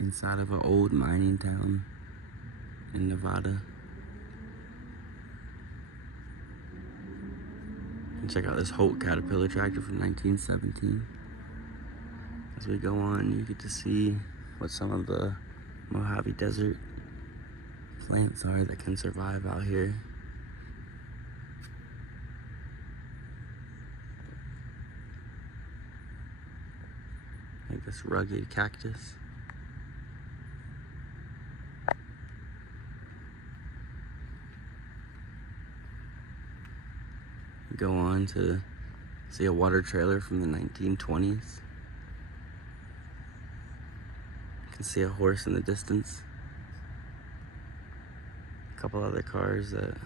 inside of an old mining town in Nevada. And check out this Holt Caterpillar tractor from 1917. As we go on, you get to see what some of the Mojave Desert plants are that can survive out here. Like this rugged cactus. Go on to see a water trailer from the 1920s. You can see a horse in the distance. A couple other cars that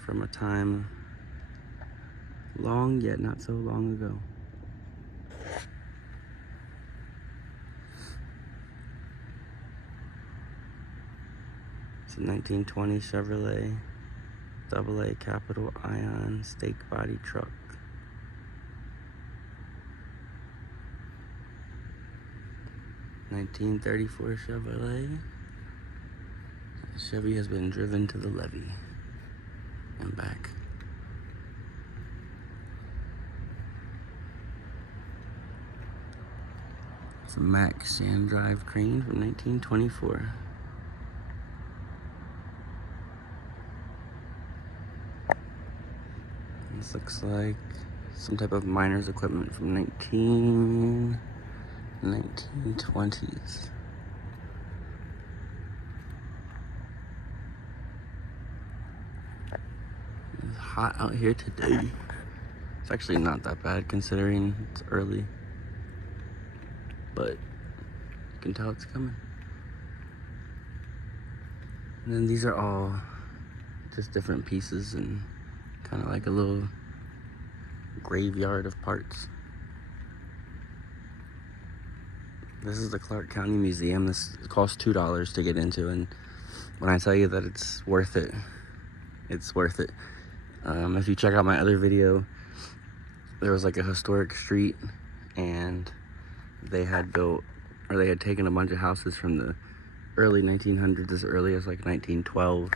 from a time long yet not so long ago. It's a 1920 Chevrolet AA Capital Ion stake body truck. (1934) Chevrolet. Chevy has been driven to the levee and back. It's a Mack sand drive crane from 1924. This looks like some type of miner's equipment from 1920s. It's hot out here today. It's actually not that bad considering it's early, but you can tell it's coming. And then these are all just different pieces and kind of like a little graveyard of parts. This is the Clark County Museum. This costs $2 to get into, and when I tell you that it's worth it, it's worth it. If you check out my other video, there was like a historic street, and they had built, or they had taken a bunch of houses from the early 1900s, as early as like 1912,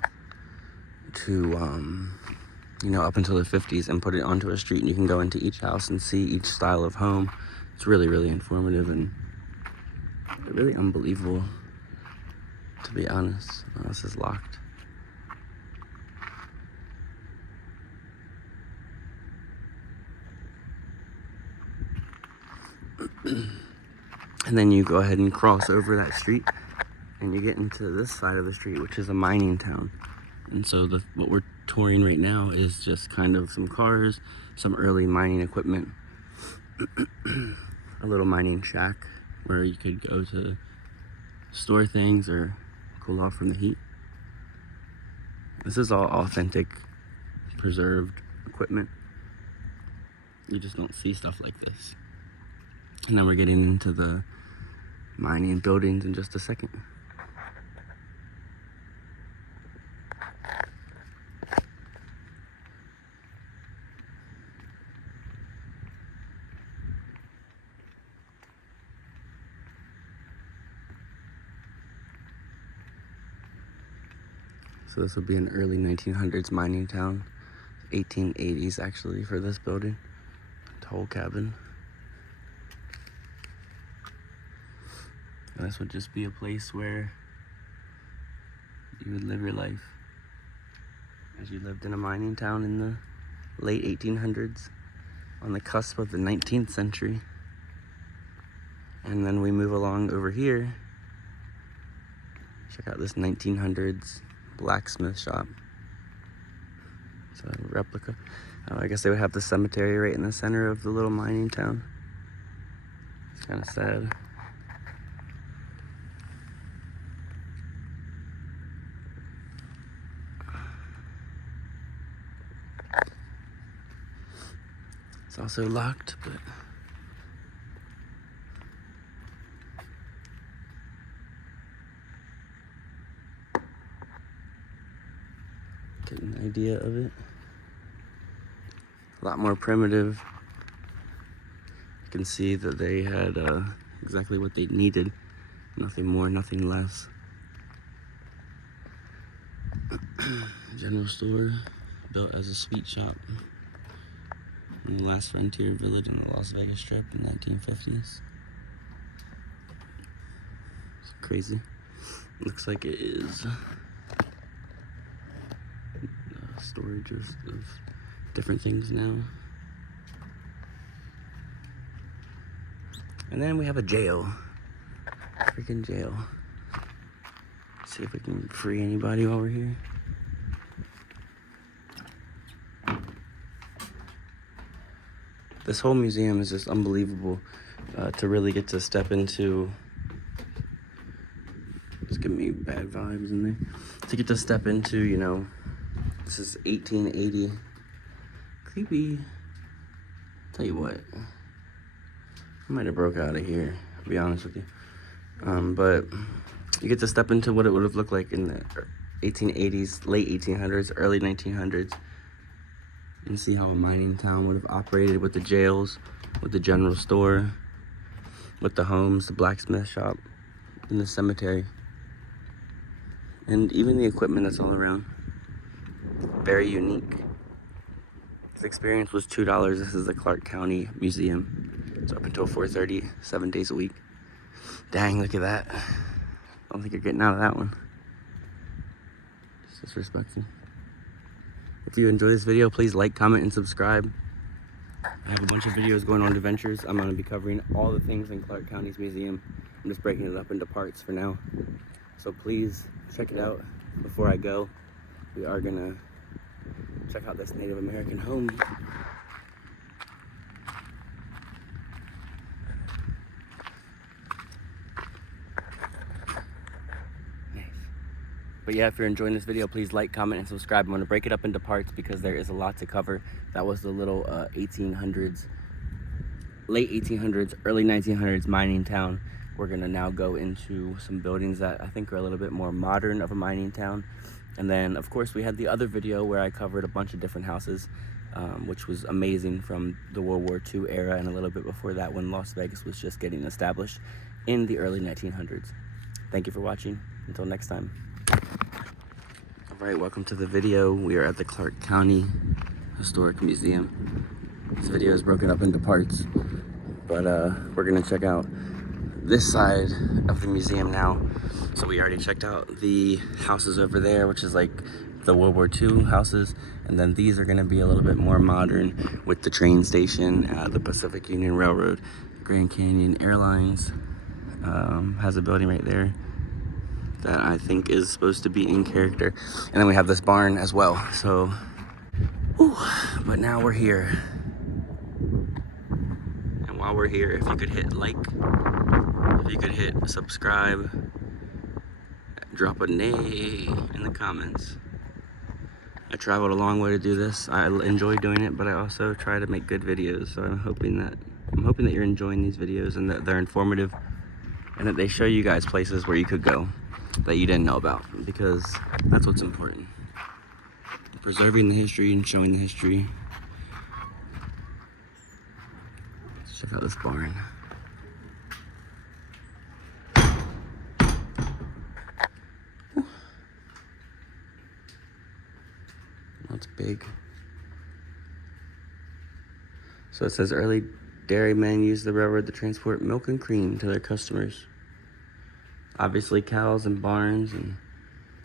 to you know, up until the 50s, and put it onto a street, and you can go into each house and see each style of home. It's really, really informative and really unbelievable, to be honest. Oh, this is locked. And then you go ahead and cross over that street, and you get into this side of the street, which is a mining town. And so what we're touring right now is just kind of some cars, some early mining equipment, a little mining shack where you could go to store things or cool off from the heat. This is all authentic, preserved equipment. You just don't see stuff like this. And then we're getting into the mining buildings in just a second. So this will be an early 1900s mining town. 1880s actually for this building. Tall cabin. And this would just be a place where you would live your life as you lived in a mining town in the late 1800s, on the cusp of the 19th century. And then we move along over here. Check out this 1900s blacksmith shop. It's a replica. I guess they would have the cemetery right in the center of the little mining town. It's kind of sad. It's also locked, but get an idea of it. A lot more primitive. You can see that they had exactly what they needed Nothing more, nothing less. General store built as a sweet shop in the last frontier village in the Las Vegas Strip in the 1950s. It's crazy. Looks like it is storage of different things now. And then we have a jail. Freaking jail. See if we can free anybody while we're here. This whole museum is just unbelievable to really get to step into. Just give me bad vibes in there. To get to step into, you know, this is 1880. Creepy. Tell you what, I might have broke out of here, to be honest with you. But you get to step into what it would have looked like in the 1880s, late 1800s, early 1900s. And see how a mining town would have operated with the jails, with the general store, with the homes, the blacksmith shop, and the cemetery. And even the equipment that's all around. Very unique. This experience was $2. This is the Clark County Museum. It's up until 4:30, 7 days a week. Dang, look at that. I don't think you're getting out of that one. It's disrespectful. If you enjoy this video, please like, comment, and subscribe. I have a bunch of videos going on adventures. I'm going to be covering all the things in Clark County's museum. I'm just breaking it up into parts for now. So please check it out before I go. We are going to check out this Native American home. But yeah, if you're enjoying this video, please like, comment, and subscribe. I'm going to break it up into parts because there is a lot to cover. That was the little 1800s, late 1800s, early 1900s mining town. We're going to now go into some buildings that I think are a little bit more modern of a mining town. And then, of course, we had the other video where I covered a bunch of different houses, which was amazing from the World War II era and a little bit before that when Las Vegas was just getting established in the early 1900s. Thank you for watching. Until next time. Alright, welcome to the video. We are at the Clark County Historic Museum. This video is broken up into parts, but we're gonna check out this side of the museum now. So we already checked out the houses over there, which is like the World War II houses, and then these are gonna be a little bit more modern with the train station, the Pacific Union Railroad, Grand Canyon Airlines has a building right there that I think is supposed to be in character. And then we have this barn as well. So, whew, but now we're here. And while we're here, if you could hit like, if you could hit subscribe, drop a nay in the comments. I traveled a long way to do this. I enjoy doing it, but I also try to make good videos. So I'm hoping that you're enjoying these videos and that they're informative and that they show you guys places where you could go that you didn't know about, because that's what's important. Preserving the history and showing the history. Let's check out this barn. That's big. So it says early dairymen used the railroad to transport milk and cream to their customers. Obviously, cows and barns and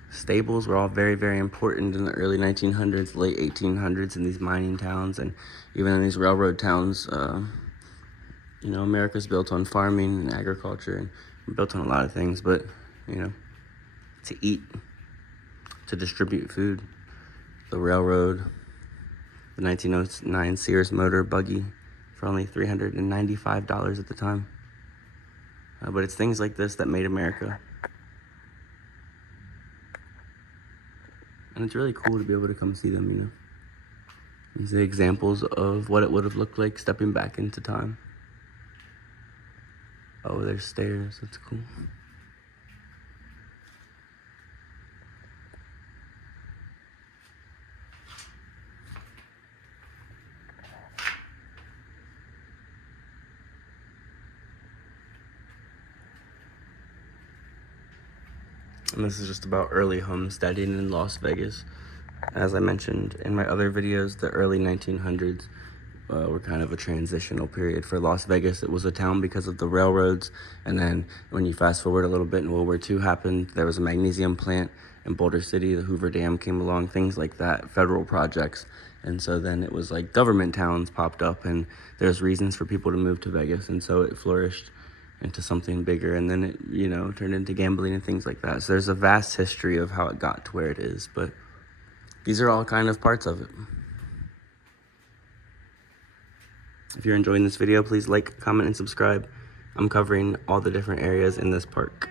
stables were all very, very important in the early 1900s, late 1800s in these mining towns, and even in these railroad towns. You know, America's built on farming and agriculture and built on a lot of things, but, you know, to eat, to distribute food. The railroad, the 1909 Sears motor buggy for only $395 at the time. But it's things like this that made America. And it's really cool to be able to come see them, you know. These are examples of what it would have looked like stepping back into time. Oh, there's stairs. That's cool. And this is just about early homesteading in Las Vegas. As I mentioned in my other videos, the early 1900s were kind of a transitional period for Las Vegas. It was a town because of the railroads, and then when you fast forward a little bit and World War II happened, there was a magnesium plant in Boulder City, the Hoover Dam came along, things like that, federal projects. And so then it was like government towns popped up, and there's reasons for people to move to Vegas, and so it flourished into something bigger, and then it, you know, turned into gambling and things like that. So there's a vast history of how it got to where it is, but these are all kind of parts of it. If you're enjoying this video, please like, comment, and subscribe. I'm covering all the different areas in this park.